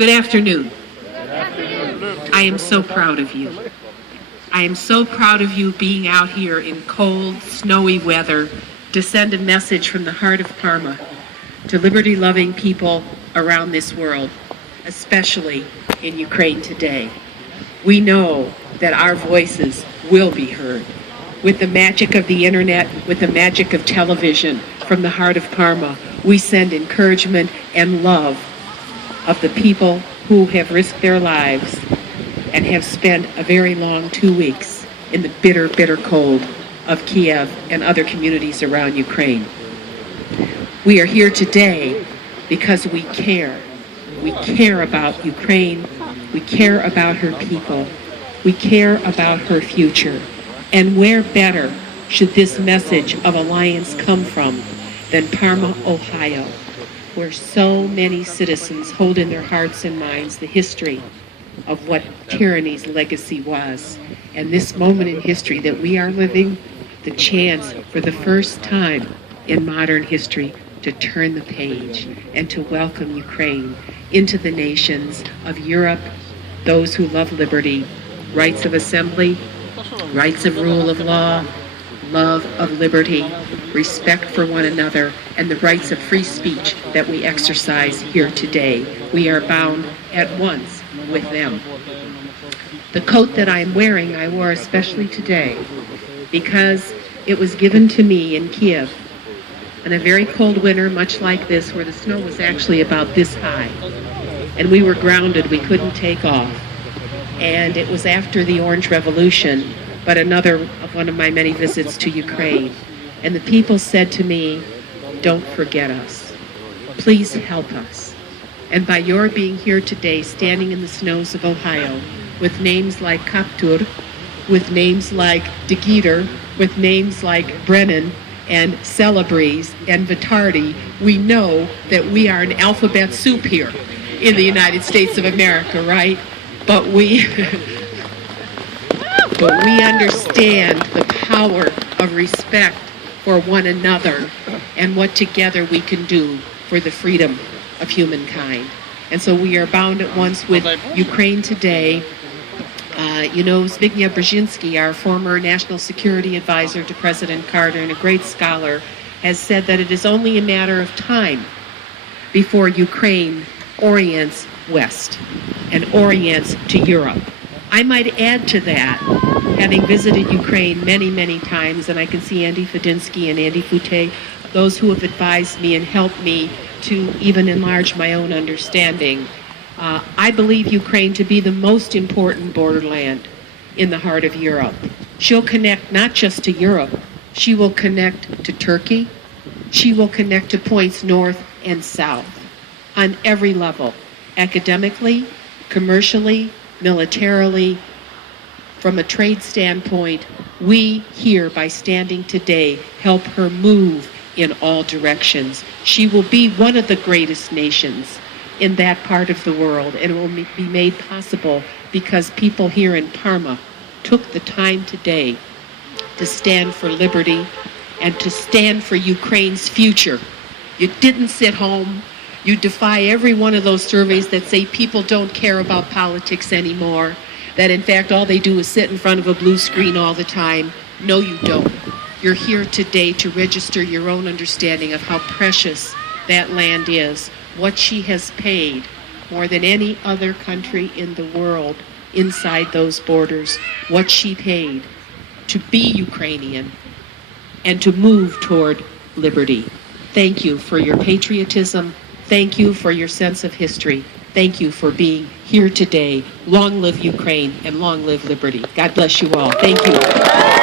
Good afternoon. I am so proud of you. I am so proud of you being out here in cold, snowy weather to send a message from the heart of Parma to liberty-loving people around this world, especially in Ukraine today. We know that our voices will be heard. With the magic of the internet, with the magic of television, from the heart of Parma, we send encouragement and love of the people who have risked their lives and have spent a very long 2 weeks in the bitter, bitter cold of Kiev and other communities around Ukraine. We are here today because we care. We care about Ukraine. We care about her people. We care about her future. And where better should this message of alliance come from than Parma, Ohio, where so many citizens hold in their hearts and minds the history of what tyranny's legacy was. And this moment in history that we are living, the chance for the first time in modern history to turn the page and to welcome Ukraine into the nations of Europe, those who love liberty, rights of assembly, rights of rule of law, love of liberty, respect for one another, and the rights of free speech that we exercise here today. We are bound at once with them. The coat that I'm wearing, I wore especially today because it was given to me in Kiev in a very cold winter, much like this, where the snow was actually about this high. And we were grounded, we couldn't take off. And it was after the Orange Revolution, but another of one of my many visits to Ukraine. And the people said to me, don't forget us. Please help us. And by your being here today, standing in the snows of Ohio, with names like Kaptur, with names like De Geeter, with names like Brennan, and Celebrezze, and Vitardi, we know that we are an alphabet soup here in the United States of America, right? But we understand the power of respect for one another and what together we can do for the freedom of humankind. And so we are bound at once with Ukraine today. Zbigniew Brzezinski, our former national security advisor to President Carter and a great scholar, has said that it is only a matter of time before Ukraine orients west and orients to Europe. I might add to that, having visited Ukraine many, many times, and I can see Andy Fedinsky and Andy Fouté, those who have advised me and helped me to even enlarge my own understanding. I believe Ukraine to be the most important borderland in the heart of Europe. She'll connect not just to Europe, she will connect to Turkey, she will connect to points north and south on every level, academically, commercially, militarily. From a trade standpoint, we here, by standing today, help her move in all directions. She will be one of the greatest nations in that part of the world, and it will be made possible because people here in Parma took the time today to stand for liberty and to stand for Ukraine's future. You didn't sit home. You defy every one of those surveys that say people don't care about politics anymore, that in fact all they do is sit in front of a blue screen all the time. No, you don't. You're here today to register your own understanding of how precious that land is, what she has paid more than any other country in the world inside those borders, what she paid to be Ukrainian and to move toward liberty. Thank you for your patriotism. Thank you for your sense of history. Thank you for being here today. Long live Ukraine and long live liberty. God bless you all. Thank you.